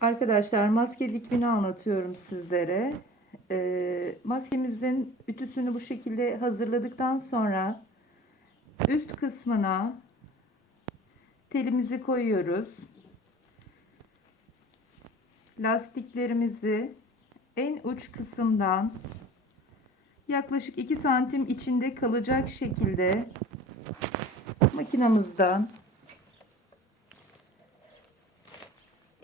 Arkadaşlar maske dikimini anlatıyorum sizlere. Ee, maskemizin ütüsünü bu şekilde hazırladıktan sonra üst kısmına telimizi koyuyoruz. Lastiklerimizi en uç kısımdan yaklaşık 2 santim içinde kalacak şekilde makinamızdan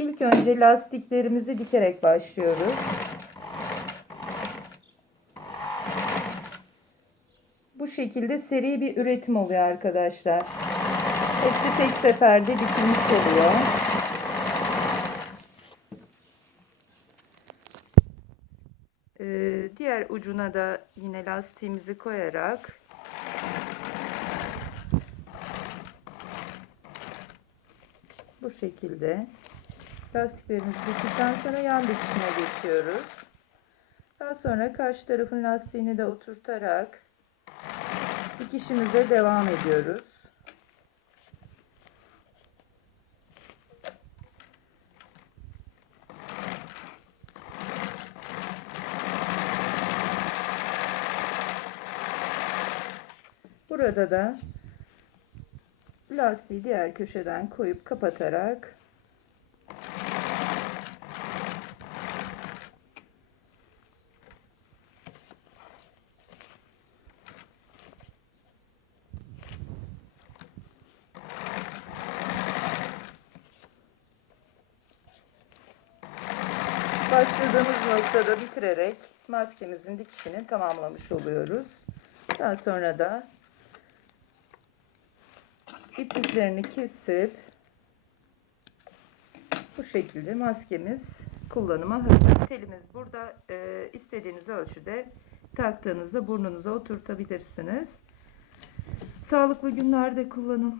İlk önce lastiklerimizi dikerek başlıyoruz. Bu şekilde seri bir üretim oluyor arkadaşlar. Hepsi tek seferde dikilmiş oluyor. Ee, diğer ucuna da yine lastiğimizi koyarak bu şekilde lastiklerimizi diktikten sonra yan dikişine geçiyoruz. Daha sonra karşı tarafın lastiğini de oturtarak dikişimize devam ediyoruz. Burada da lastiği diğer köşeden koyup kapatarak başladığımız noktada bitirerek maskemizin dikişini tamamlamış oluyoruz. Daha sonra da ipliklerini kesip bu şekilde maskemiz kullanıma hazır. Telimiz burada e, istediğiniz ölçüde taktığınızda burnunuza oturtabilirsiniz. Sağlıklı günlerde kullanın.